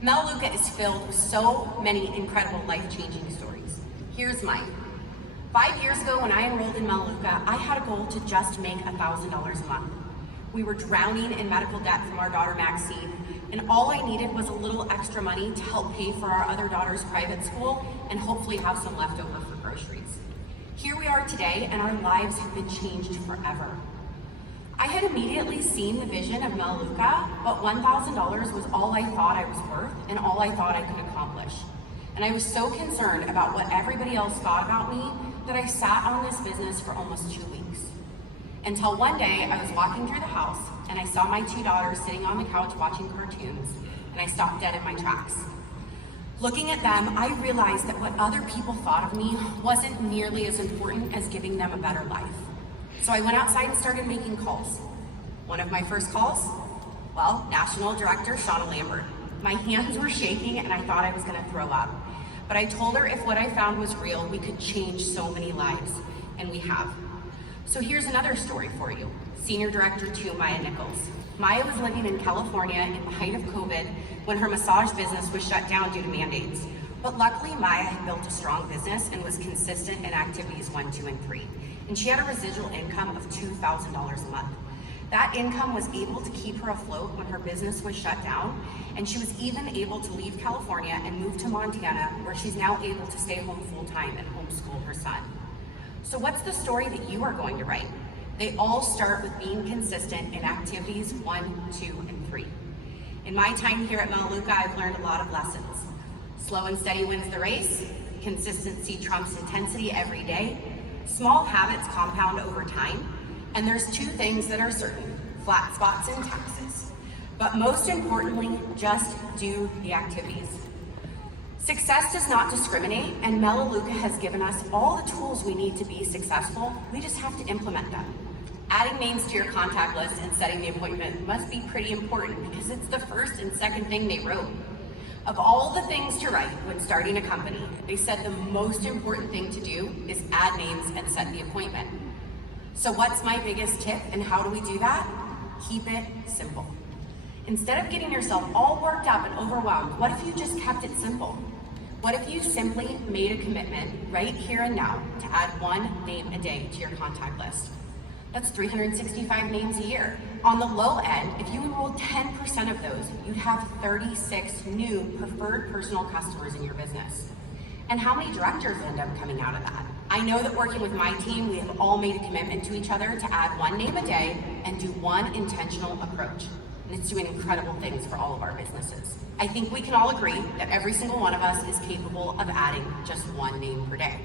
Melaleuca is filled with so many incredible life-changing stories. Here's mine. 5 years ago when I enrolled in Melaleuca, I had a goal to just make $1,000 a month. We were drowning in medical debt from our daughter Maxine, and all I needed was a little extra money to help pay for our other daughter's private school and hopefully have some left over for groceries. Here we are today, and our lives have been changed forever. I had immediately seen the vision of Melaleuca, but $1,000 was all I thought I was worth and all I thought I could accomplish. And I was so concerned about what everybody else thought about me that I sat on this business for almost 2 weeks. Until one day I was walking through the house and I saw my two daughters sitting on the couch watching cartoons, and I stopped dead in my tracks. Looking at them, I realized that what other people thought of me wasn't nearly as important as giving them a better life. So I went outside and started making calls. One of my first calls, well, National Director Shauna Lambert. My hands were shaking and I thought I was gonna throw up. But I told her if what I found was real, we could change so many lives, and we have. So here's another story for you. Senior Director 2, Maya Nichols. Maya was living in California in the height of COVID when her massage business was shut down due to mandates. But luckily, Maya had built a strong business and was consistent in activities 1, 2, and 3. And she had a residual income of $2,000 a month. That income was able to keep her afloat when her business was shut down, and she was even able to leave California and move to Montana, where she's now able to stay home full-time and homeschool her son. So what's the story that you are going to write? They all start with being consistent in activities 1, 2, and 3. In my time here at Melaleuca, I've learned a lot of lessons. Slow and steady wins the race. Consistency trumps intensity every day. Small habits compound over time. And there's 2 things that are certain: flat spots and taxes. But most importantly, just do the activities. Success does not discriminate, and Melaleuca has given us all the tools we need to be successful. We just have to implement them. Adding names to your contact list and setting the appointment must be pretty important because it's the first and second thing they wrote. Of all the things to write when starting a company, they said the most important thing to do is add names and set the appointment. So what's my biggest tip and how do we do that? Keep it simple. Instead of getting yourself all worked up and overwhelmed, what if you just kept it simple? What if you simply made a commitment right here and now to add 1 name a day to your contact list? That's 365 names a year. On the low end, if you enrolled 10% of those, you'd have 36 new preferred personal customers in your business. And how many directors end up coming out of that? I know that working with my team, we have all made a commitment to each other to add 1 name a day and do 1 intentional approach. And it's doing incredible things for all of our businesses. I think we can all agree that every single one of us is capable of adding just 1 name per day.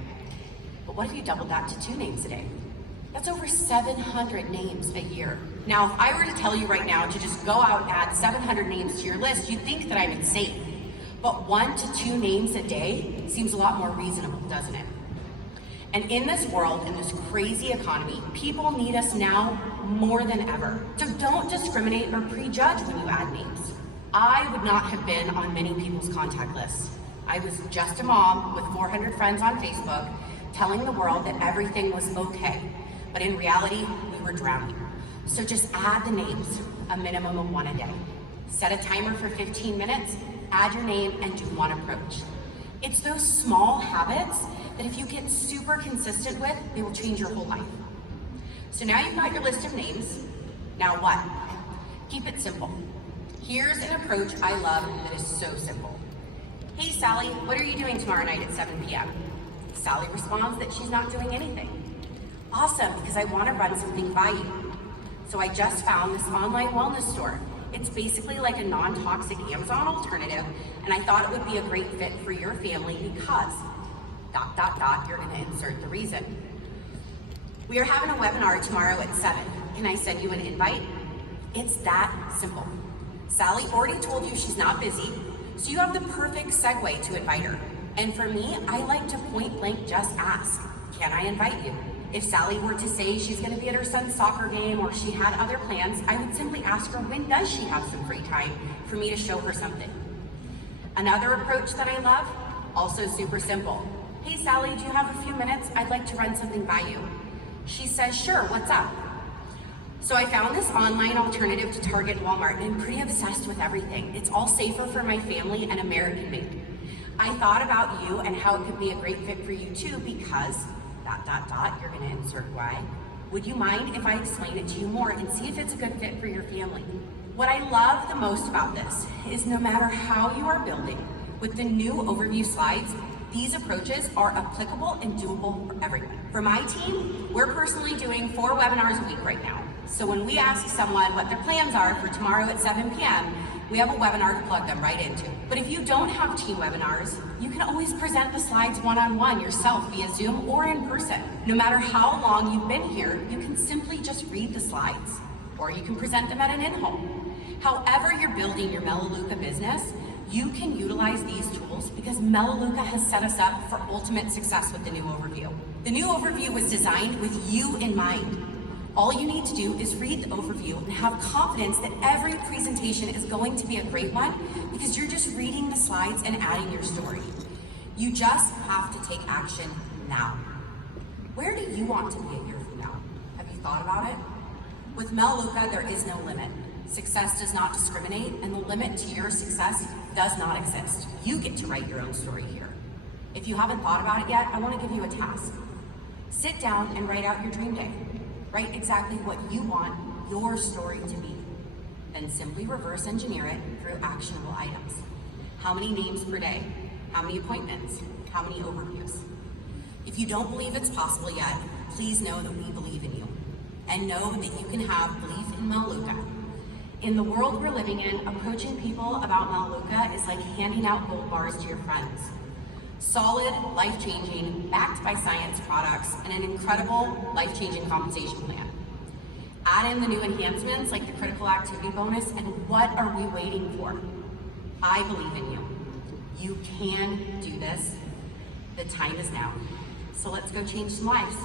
But what if you doubled that to 2 names a day? That's over 700 names a year. Now, if I were to tell you right now to just go out and add 700 names to your list, you'd think that I'm insane. But 1 to 2 names a day seems a lot more reasonable, doesn't it? And in this world, in this crazy economy, people need us now more than ever. So don't discriminate or prejudge when you add names. I would not have been on many people's contact lists. I was just a mom with 400 friends on Facebook telling the world that everything was okay. But in reality, we were drowning. So just add the names, a minimum of 1 a day. Set a timer for 15 minutes, add your name, and do 1 approach. It's those small habits that if you get super consistent with, they will change your whole life. So now you've got your list of names. Now what? Keep it simple. Here's an approach I love that is so simple. Hey Sally, what are you doing tomorrow night at 7 p.m.? Sally responds that she's not doing anything. Awesome, because I want to run something by you. So I just found this online wellness store. It's basically like a non-toxic Amazon alternative, and I thought it would be a great fit for your family because ... you're gonna insert the reason. We are having a webinar tomorrow at 7. Can I send you an invite? It's that simple. Sally already told you she's not busy, so you have the perfect segue to invite her. And for me, I like to point blank just ask, can I invite you? If Sally were to say she's gonna be at her son's soccer game or she had other plans, I would simply ask her when does she have some free time for me to show her something. Another approach that I love, also super simple. Hey Sally, do you have a few minutes? I'd like to run something by you. She says, sure, what's up? So I found this online alternative to Target and Walmart, and I'm pretty obsessed with everything. It's all safer for my family and American made. I thought about you and how it could be a great fit for you too, because ... you're gonna insert why. Would you mind if I explain it to you more and see if it's a good fit for your family? What I love the most about this is no matter how you are building, with the new overview slides, these approaches are applicable and doable for everyone. For my team, we're personally doing 4 webinars a week right now. So when we ask someone what their plans are for tomorrow at 7 p.m., we have a webinar to plug them right into. But if you don't have team webinars, you can always present the slides one-on-one yourself via Zoom or in person. No matter how long you've been here, you can simply just read the slides, or you can present them at an in-home. However you're building your Melaleuca business, you can utilize these tools because Melaleuca has set us up for ultimate success with the new overview. The new overview was designed with you in mind. All you need to do is read the overview and have confidence that every presentation is going to be a great one because you're just reading the slides and adding your story. You just have to take action now. Where do you want to be a year from now? Have you thought about it? With Melaleuca, there is no limit. Success does not discriminate, and the limit to your success does not exist. You get to write your own story here. If you haven't thought about it yet, I want to give you a task. Sit down and write out your dream day. Write exactly what you want your story to be. Then simply reverse engineer it through actionable items. How many names per day? How many appointments? How many overviews? If you don't believe it's possible yet, please know that we believe in you. And know that you can have belief in Melaleuca. In the world we're living in, approaching people about Melaleuca is like handing out gold bars to your friends. Solid, life-changing, backed by science products, and an incredible life-changing compensation plan. Add in the new enhancements like the critical activity bonus, and what are we waiting for? I believe in you. You can do this. The time is now. So let's go change some lives.